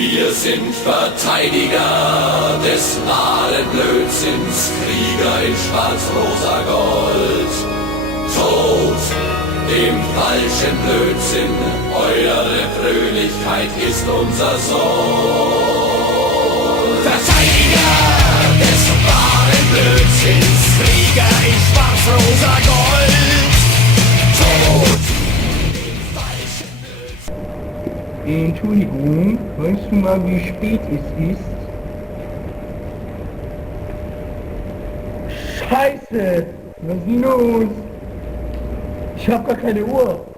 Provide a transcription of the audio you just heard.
Wir sind Verteidiger des wahren Blödsinns, Krieger in schwarz-rosa Gold. Tod dem falschen Blödsinn, eure Fröhlichkeit ist unser Sohn. Verteidiger des wahren Blödsinns, Krieger in schwarz-rosa Gold. Tod dem falschen Blödsinn. Entschuldigung, weißt du mal, wie spät es ist? Scheiße, was ist denn los? Ich hab gar keine Uhr.